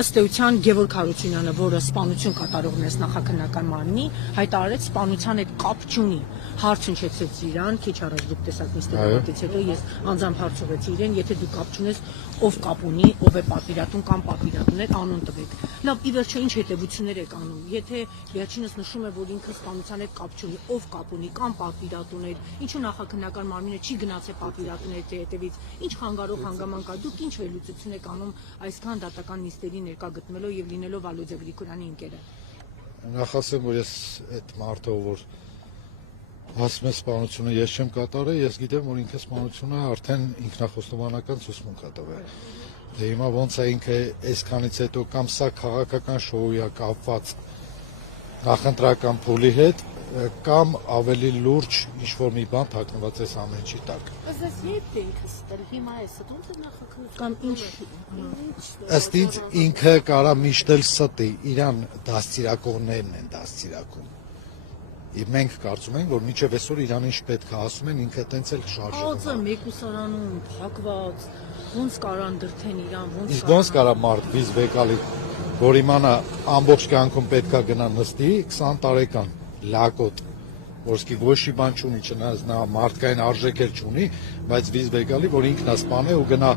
Ըստ էության Գևորգ Հարությունյանը, որը սպանություն կատարողն է նախաքննական մարմնի, հայտարարեց սպանության հետ կապ չունի։ Հարց հնչեցրեց իրան, քիչ առաջ դուք տեսաք նստելուց հետո ես անձամբ հարց ուղղեցի իրեն, եթե դու կապ չունես, ով կապ ունի, ով է պատվիրատուն կամ պատվիրատուներ, անուն տվեք։ Լավ, ի վերջո ինչ հետևություններ եք անում։ Եթե վերջինս նշում է, որ ինքը սպանության հետ կապ չունի, ով կապ ունի կամ պատվիրատուներ, ինչու նախաքննական մարմինը չի գնացել պատվիրատուների հետևից, ինչ խանգարող հանգամանք կա, դուք ինչ վերլուծություն եք անում այսքան դատական նիստերի ներկա գտնվելով եւ լինելով Վալոդիա Գրիգորյանի ընկերը։ Նախ ասեմ, որ ես այդ մարդը, որ ասում է սպանությունը ես չեմ կատարել, ես գիտեմ, որ ինքը սպանությունը արդեն ինքնախոստովանական ցուցմունք է տվել։ Դե հիմա ոնց է ինքը այսքանից հետո կամ սա քաղաքական շոուի է կապված նախընտրական փուլի հետ, կամ ավելի լուրջ ինչ-որ մի բան թաքնված է ամեն ինչի տակ։ Ըստ երբ է ինքը ստել, հիմա է ստում, թե նախաքննություն կամ ինչ ըստ ինձ ինքը կարա միշտ էլ ստի, իրան դաստիարակողներն են դաստիարակում։ Մենք կարծում ենք, որ մինչև այսօր իրան ինչ պետք է ասում են, ինքը տենց էլ շարժվում է։ Ոցը մեկուսարանում փակված, ոնց կարան դրթեն իրան, ոնց կարա մարդ վիզ վեկալի, որ իմանա ամբողջ կյանքում պետքա գնա նստի 20 տարեկան լակոտ, որսկի ոչ մի բան չունի, չնայած նա մարդկային արժեք էլ չունի, բայց վիզ վեկալի, որ ինքն է սպանել ու գնա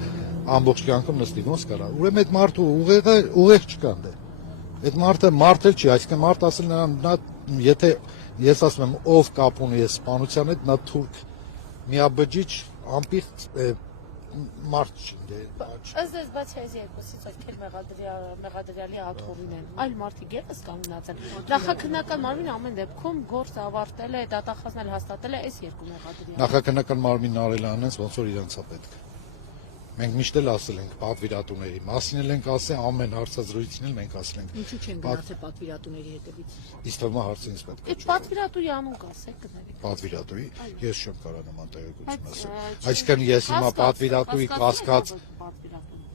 ամբողջ կյանքում նստի, ոնց կարա։ Ուրեմն այդ մարդու ուղեղ չկա դե։ Այդ մարդը մարդ էլ չի, այսինքն մարդ ասել նրան, նա եթե ես ասում եմ ով կապ ունի ես սպանության հետ, նա թուրք միաբջիջ անպիղծ մարդ չի դե։ Ըստ էս բացի այս երկուսից ովքեր մեղադրյալի աթոռին են, այլ մարդիկ ևս կանգնած են։ Նախաքննական մարմինը ամեն դեպքում գործ ավարտել է, դատախազն էլ հաստատել է այս երկու մեղադրյալը։ Նախաքննական մարմինն արել է անենց, ոնց որ իրանց է պետք։ Մենք միշտ էլ ասել ենք պատվիրատուների մասին էլ ենք ասել, ամեն հարցազրույցին էլ մենք ասել ենք։ Ինչու չեն գնացել պատվիրատուների հետևից։ Իսկ թվում է հարցը ինձ պետք է։ Այդ պատվիրատուի անուն կասեք կներեք։ Պատվիրատուի ես չեմ կարող նման տեղեկություն ասել։ Այսինքն ես հիմա պատվիրատուի կասկած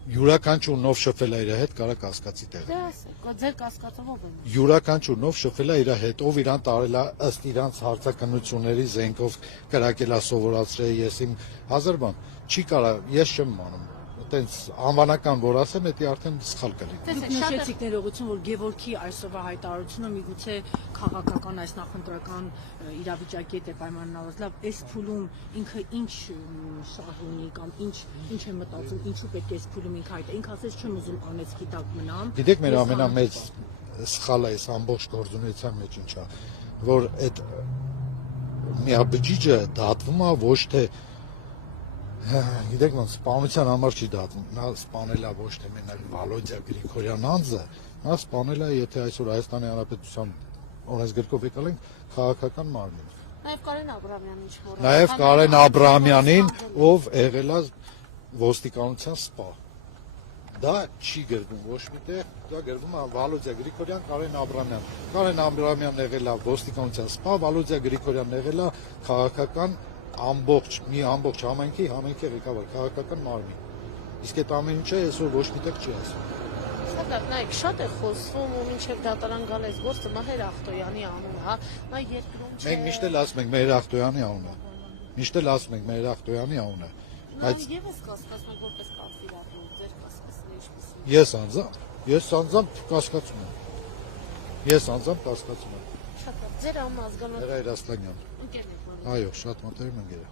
յուրաքանչյուր նով շփվել է իր հետ, կարա կասկածի տեղ։ Դե ասեք, ձեր կասկածով ով է։ Յուրաքանչյուր նով շփվել է իր հետ, ով իրան տարել է ըստ իրանց հարցակնությունների զենքով կրակել է սովորացրել, ես իմ հազար բան չի կարա, ես չեմ անում։ Այտենց անվանական որ ասեմ, դա արդեն սխալ կլինի։ Դուք նշեցիք ներողություն, որ Գևորգի այսօրվա հայտարարությունը միգուցե քաղաքական այս նախընտրական իրավիճակի հետ է պայմանավորված։ Լավ, այս փուլում ինքը ինչ շահ ունի կամ ինչ է մտածում, ինչու պետք է այս փուլում ինքը հայտ։ Ինքը ասեց չեմ ուզում անեցքի տակ մնամ։ Գիտեք, մեր ամենամեծ սխալը այս ամբողջ գործունեության մեջ ինչա, որ այդ միաբջիջը դատվում է ոչ թե գիտեք ոնց սպանության համար չի դատվում, նա սպանել է ոչ թե մենակ Վալոդիա Գրիգորյան անձը, նա սպանել է, եթե այսօր Հայաստանի Հանրապետության օրենսգրքով եկալ ենք, քաղաքական մարմին։ Նաև Կարեն Աբրահամյանին, ով եղել է ոստիկանության սպա։ Դա չի գրվում ոչ միտեղ, դա գրվում է Վալոդիա Գրիգորյան, Կարեն Աբրահամյան։ Կարեն Աբրահամյանն եղել է ոստիկանության սպա, Վալոդիա Գրիգորյանն եղել է քաղաքական ամբողջ համայնքի ղեկավար, քաղաքական մարմին։ Իսկ այդ ամեն ինչը այսօր ոչ միտեղ չի ասում։ Սակայն նայեք, շատ է խոսվում ու մինչև դատարան գալ այս գործը Մհեր Ախտոյանի անունը, հա, նա երկրում չէ։ Մենք միշտ էլ ասում ենք Մհեր Ախտոյանի անունը։ Միշտ էլ ասում ենք Մհեր Ախտոյանի անունը։ Բայց եւս կասկածում եք որպես պատվիրատու, ձեր կասկածները ինչպիսին են։ Ես անձամբ կասկածում եմ։ Շատ լավ։ Ձեր անուն ազգանունը Հրայր Ասլանյան։ ընկերներ։ Այո, շատ մտերիմ ընկեր է։